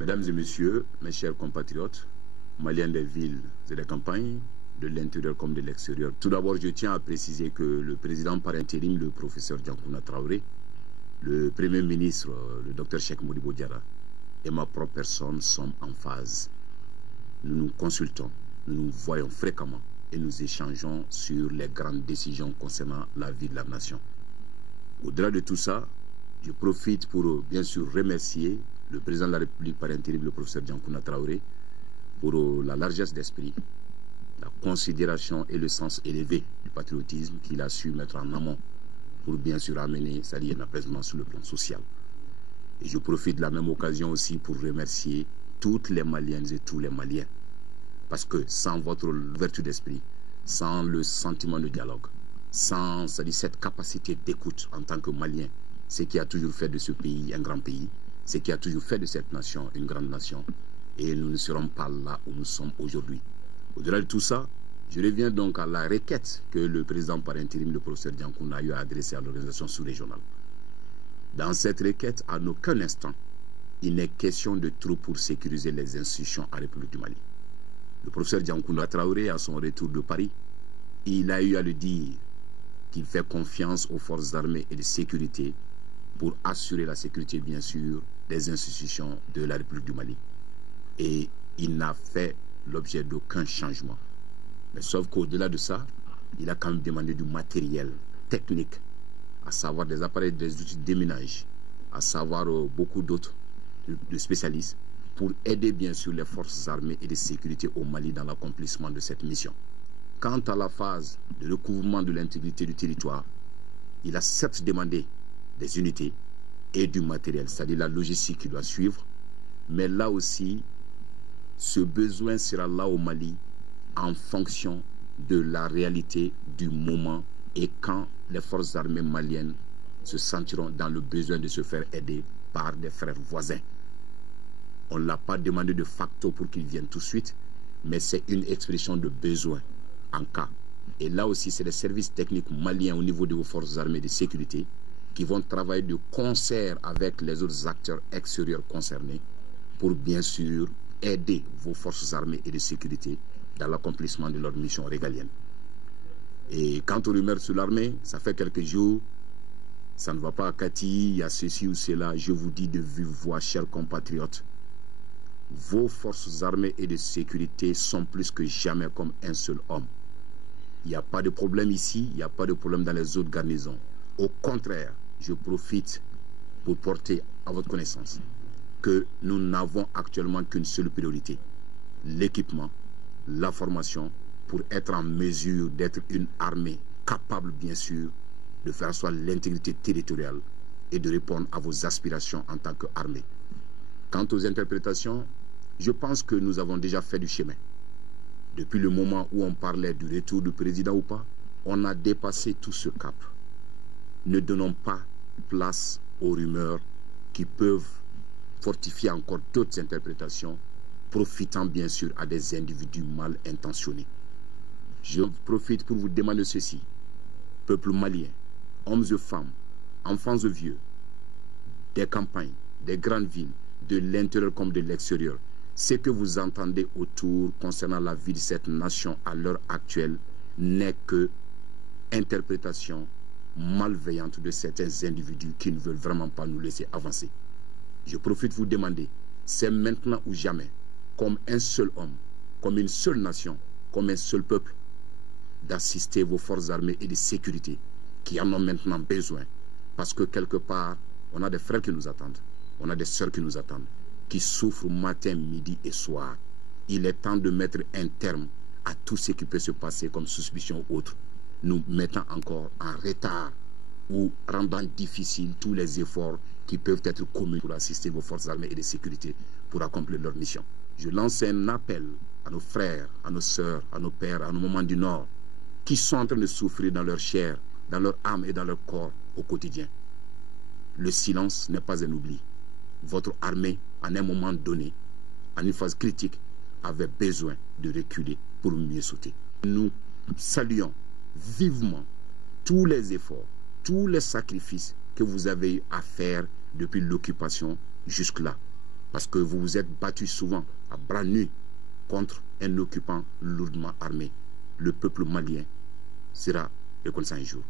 Mesdames et messieurs, mes chers compatriotes, maliens des villes et des campagnes, de l'intérieur comme de l'extérieur. Tout d'abord, je tiens à préciser que le président par intérim, le professeur Diankouna Traoré, le premier ministre, le docteur Cheikh Modibo Diarra, et ma propre personne sommes en phase. Nous nous consultons, nous nous voyons fréquemment et nous échangeons sur les grandes décisions concernant la vie de la nation. Au-delà de tout ça, je profite pour bien sûr remercier le président de la République par intérim, le professeur Diankouna Traoré, pour la largesse d'esprit, la considération et le sens élevé du patriotisme qu'il a su mettre en amont pour bien sûr amener un apaisement sur le plan social. Et je profite de la même occasion aussi pour remercier toutes les Maliennes et tous les Maliens. Parce que sans votre ouverture d'esprit, sans le sentiment de dialogue, sans cette capacité d'écoute en tant que Malien, ce qui a toujours fait de ce pays un grand pays, ce qui a toujours fait de cette nation une grande nation, et nous ne serons pas là où nous sommes aujourd'hui. Au-delà de tout ça, je reviens donc à la requête que le président par intérim, le professeur Diankouna, a eu à adresser à l'organisation sous-régionale. Dans cette requête, à aucun instant, il n'est question de trop pour sécuriser les institutions en République du Mali. Le professeur Diankouna Traoré, à son retour de Paris, il a eu à le dire qu'il fait confiance aux forces armées et de sécurité pour assurer la sécurité, bien sûr, des institutions de la République du Mali. Et il n'a fait l'objet d'aucun changement. Mais sauf qu'au-delà de ça, il a quand même demandé du matériel technique, à savoir des appareils, des outils de déminage, à savoir beaucoup d'autres de spécialistes, pour aider bien sûr les forces armées et de sécurité au Mali dans l'accomplissement de cette mission. Quant à la phase de recouvrement de l'intégrité du territoire, il a certes demandé des unités et du matériel, c'est-à-dire la logistique qui doit suivre, mais là aussi, ce besoin sera là au Mali en fonction de la réalité du moment et quand les forces armées maliennes se sentiront dans le besoin de se faire aider par des frères voisins. On ne l'a pas demandé de facto pour qu'ils viennent tout de suite, mais c'est une expression de besoin en cas. Et là aussi, c'est les services techniques maliens au niveau de vos forces armées de sécurité qui vont travailler de concert avec les autres acteurs extérieurs concernés pour bien sûr aider vos forces armées et de sécurité dans l'accomplissement de leur mission régalienne. Et quant aux rumeurs sur l'armée, ça fait quelques jours, ça ne va pas à Kati, il y a ceci ou cela. Je vous dis de vive voix, chers compatriotes, vos forces armées et de sécurité sont plus que jamais comme un seul homme. Il n'y a pas de problème ici, il n'y a pas de problème dans les autres garnisons. Au contraire, je profite pour porter à votre connaissance que nous n'avons actuellement qu'une seule priorité, l'équipement, la formation, pour être en mesure d'être une armée capable, bien sûr, de faire asseoir l'intégrité territoriale et de répondre à vos aspirations en tant qu'armée. Quant aux interprétations, je pense que nous avons déjà fait du chemin. Depuis le moment où on parlait du retour du président ou pas, on a dépassé tout ce cap. Ne donnons pas place aux rumeurs qui peuvent fortifier encore d'autres interprétations, profitant bien sûr à des individus mal intentionnés. Je profite pour vous demander ceci. Peuple malien, hommes et femmes, enfants et vieux, des campagnes, des grandes villes, de l'intérieur comme de l'extérieur, ce que vous entendez autour concernant la vie de cette nation à l'heure actuelle n'est que interprétation malveillante de certains individus qui ne veulent vraiment pas nous laisser avancer. Je profite de vous demander, c'est maintenant ou jamais, comme un seul homme, comme une seule nation, comme un seul peuple, d'assister vos forces armées et de sécurité qui en ont maintenant besoin. Parce que quelque part, on a des frères qui nous attendent, on a des sœurs qui nous attendent, qui souffrent matin, midi et soir. Il est temps de mettre un terme à tout ce qui peut se passer comme suspicion ou autre, nous mettant encore en retard ou rendant difficile tous les efforts qui peuvent être communs pour assister vos forces armées et de sécurité pour accomplir leur mission. Je lance un appel à nos frères, à nos sœurs, à nos pères, à nos mamans du Nord, qui sont en train de souffrir dans leur chair, dans leur âme et dans leur corps au quotidien. Le silence n'est pas un oubli. Votre armée, en un moment donné, en une phase critique, avait besoin de reculer pour mieux sauter. Nous saluons vivement tous les efforts, tous les sacrifices que vous avez eu à faire depuis l'occupation jusque-là. Parce que vous vous êtes battu souvent à bras nus contre un occupant lourdement armé. Le peuple malien sera reconnaissant un jour.